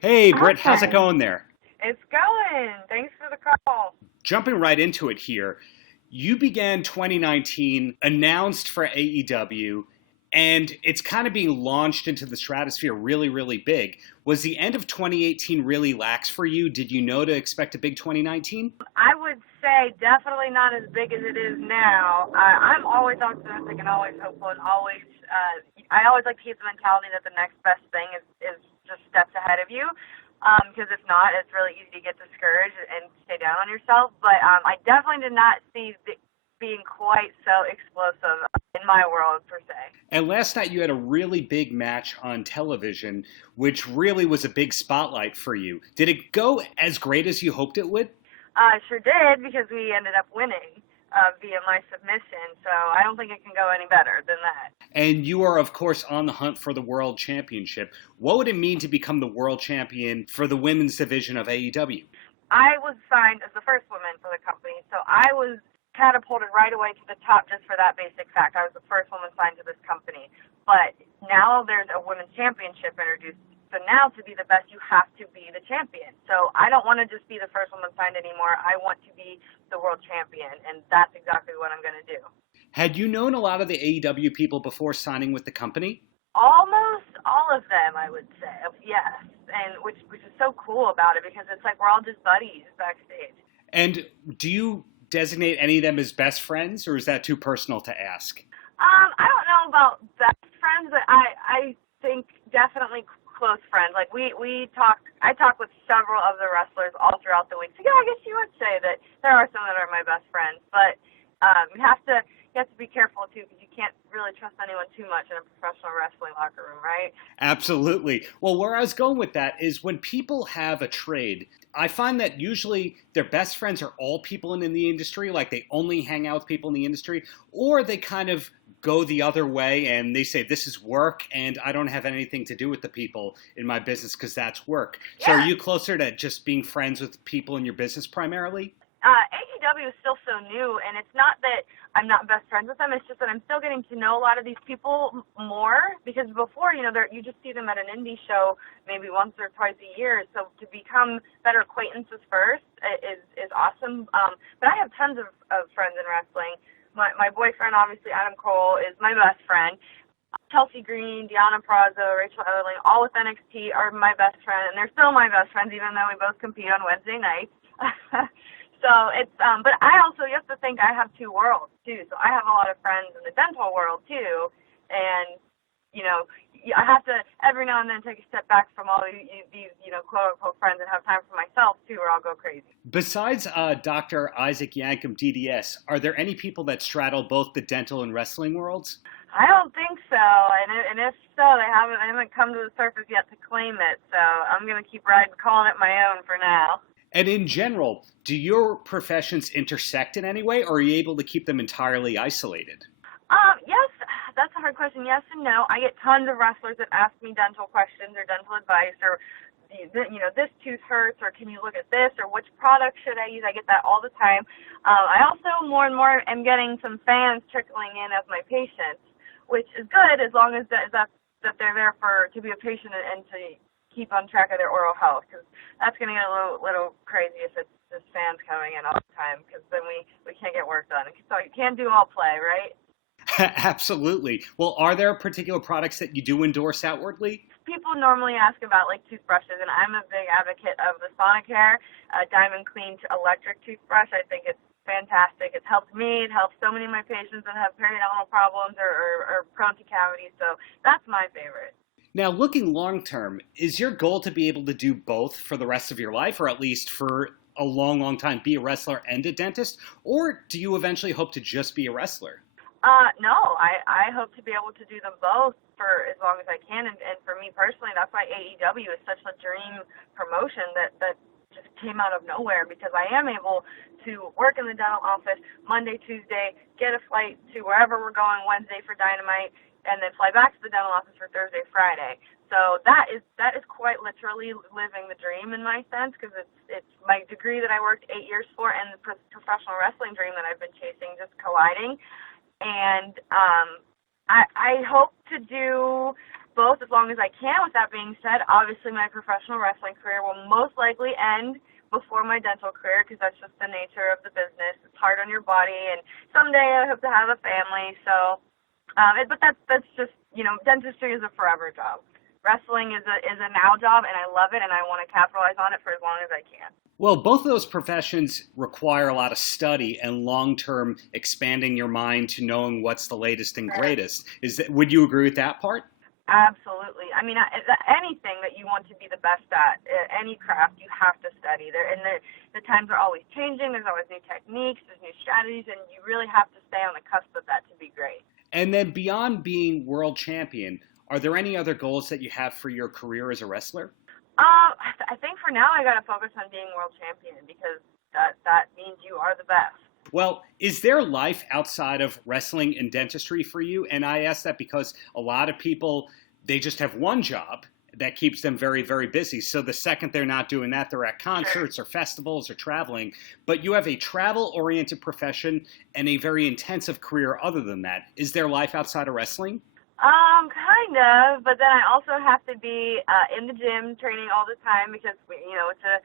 Hey, Britt, how's it Hi. going there? It's going. Thanks for the call. Jumping right into it here, you began 2019, announced for AEW, and it's kind of being launched into the stratosphere really, really big. Was the end of 2018 really lax for you? Did you know to expect a big 2019? I would say definitely not as big as it is now. I'm always optimistic and always hopeful and always, I always like to keep the mentality that the next best thing is just steps ahead of you. Because if not, it's really easy to get discouraged and stay down on yourself. But I definitely did not see being quite so explosive in my world per se. And last night you had a really big match on television, which really was a big spotlight for you. Did it go as great as you hoped it would? Sure did because we ended up winning via my submission. So I don't think it can go any better than that. And you are, of course, on the hunt for the world championship. What would it mean to become the world champion for the women's division of AEW? I was signed as the first woman for the company, so I was catapulted right away to the top just for that basic fact. I was the first woman signed to this company. But now there's a women's championship introduced. So now to be the best, you have to be the champion. So I don't want to just be the first woman signed anymore. I want to be the world champion, and that's exactly what I'm going to do. Had you known a lot of the AEW people before signing with the company? Almost all of them, I would say. Yes, and which is so cool about it because it's like we're all just buddies backstage. And do you designate any of them as best friends, or is that too personal to ask? I don't know about best friends, but I think definitely close friends. Like we talk. I talk with several of the wrestlers all throughout the week. So yeah, I guess you would say that there are some that are my best friends, but you have to be careful too because you can't really trust anyone too much in a professional wrestling locker room, right? Absolutely. Well, where I was going with that is when people have a trade, I find that usually their best friends are all people in the industry, like they only hang out with people in the industry, or they kind of go the other way and they say, this is work and I don't have anything to do with the people in my business because that's work. So are Yeah. you closer to just being friends with people in your business primarily? AEW is still so new, and it's not that I'm not best friends with them. It's just that I'm still getting to know a lot of these people more because before, you just see them at an indie show maybe once or twice a year. So to become better acquaintances first is awesome. But I have tons of friends in wrestling. My boyfriend, obviously, Adam Cole, is my best friend. Chelsea Green, Deanna Prazo, Rachel Ellerling, all with NXT are my best friend, and they're still my best friends even though we both compete on Wednesday nights. So it's, but I also, you have to think I have two worlds too. So I have a lot of friends in the dental world too. And, I have to every now and then take a step back from all these, quote unquote friends and have time for myself too, or I'll go crazy. Besides Dr. Isaac Yankum, DDS, are there any people that straddle both the dental and wrestling worlds? I don't think so. And if so, they haven't come to the surface yet to claim it. So I'm going to keep calling it my own for now. And in general, do your professions intersect in any way, or are you able to keep them entirely isolated? Yes, that's a hard question. Yes and no. I get tons of wrestlers that ask me dental questions or dental advice or, this tooth hurts or can you look at this or which product should I use? I get that all the time. I also more and more am getting some fans trickling in as my patients, which is good as long as that they're there to be a patient and to keep on track of their oral health because that's going to get a little crazy if it's just fans coming in all the time because then we can't get work done. So you can't do all play, right? Absolutely. Well, are there particular products that you do endorse outwardly? People normally ask about like toothbrushes, and I'm a big advocate of the Sonicare Diamond Clean electric toothbrush. I think it's fantastic. It's helped me. It helps so many of my patients that have periodontal problems or prone to cavities. So that's my favorite. Now, looking long term, is your goal to be able to do both for the rest of your life, or at least for a long, long time, be a wrestler and a dentist? Or do you eventually hope to just be a wrestler? No, I hope to be able to do them both for as long as I can. And for me personally, that's why AEW is such a dream promotion that just came out of nowhere because I am able to work in the dental office Monday, Tuesday, get a flight to wherever we're going Wednesday for Dynamite, and then fly back to the dental office for Thursday, Friday. So that is quite literally living the dream in my sense because it's my degree that I worked 8 years for and the professional wrestling dream that I've been chasing just colliding. And I hope to do both as long as I can. With that being said, obviously my professional wrestling career will most likely end before my dental career because that's just the nature of the business. It's hard on your body, and someday I hope to have a family. So, but that's just, dentistry is a forever job. Wrestling is a now job, and I love it, and I want to capitalize on it for as long as I can. Well, both of those professions require a lot of study and long-term expanding your mind to knowing what's the latest and greatest. Would you agree with that part? Absolutely. I mean, anything that you want to be the best at, any craft, you have to study. The times are always changing. There's always new techniques, there's new strategies, and you really have to stay on the cusp of that to be great. And then beyond being world champion, are there any other goals that you have for your career as a wrestler? I think for now I got to focus on being world champion because that means you are the best. Well, is there life outside of wrestling and dentistry for you? And I ask that because a lot of people, they just have one job that keeps them very, very busy. So the second they're not doing that, they're at concerts or festivals or traveling. But you have a travel-oriented profession and a very intensive career other than that. Is there life outside of wrestling? Kind of, but then I also have to be in the gym training all the time because, it's a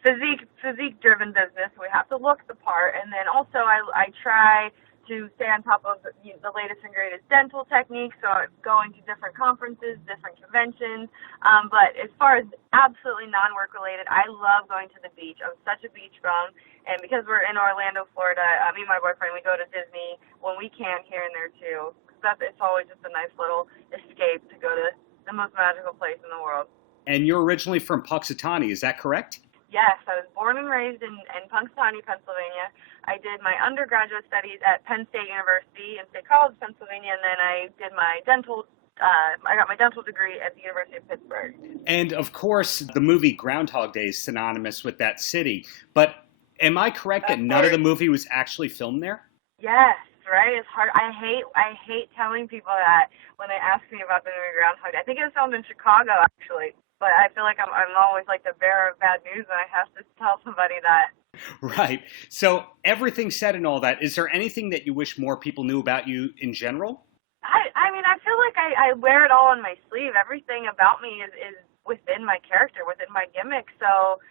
physique-driven business. We have to look the part, and then also I try to stay on top of the latest and greatest dental techniques, so going to different conferences, different conventions. But as far as absolutely non-work related, I love going to the beach. I'm such a beach bum, and because we're in Orlando, Florida, me and my boyfriend, we go to Disney when we can here and there too. It's always just a nice little escape to go to the most magical place in the world. And you're originally from Punxsutawney, is that correct? Yes, I was born and raised in Punxsutawney, Pennsylvania. I did my undergraduate studies at Penn State University in State College, Pennsylvania, and then I did my I got my dental degree at the University of Pittsburgh. And of course, the movie Groundhog Day is synonymous with that city. But am I correct that none of the movie was actually filmed there? Yes. Right? It's hard. I hate telling people that when they ask me about the movie Groundhog. I think it was filmed in Chicago, actually. But I feel like I'm always like the bearer of bad news when I have to tell somebody that. Right. So everything said and all that, is there anything that you wish more people knew about you in general? I mean, I feel like I wear it all on my sleeve. Everything about me is within my character, within my gimmick. So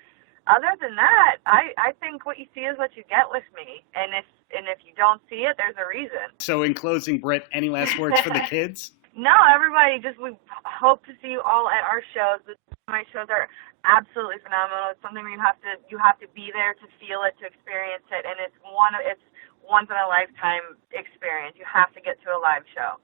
other than that, I think what you see is what you get with me. And if you don't see it, there's a reason. So in closing, Britt, any last words for the kids? No, everybody, we hope to see you all at our shows. My shows are absolutely phenomenal. It's something where you have to be there to feel it, to experience it, and it's once in a lifetime experience. You have to get to a live show.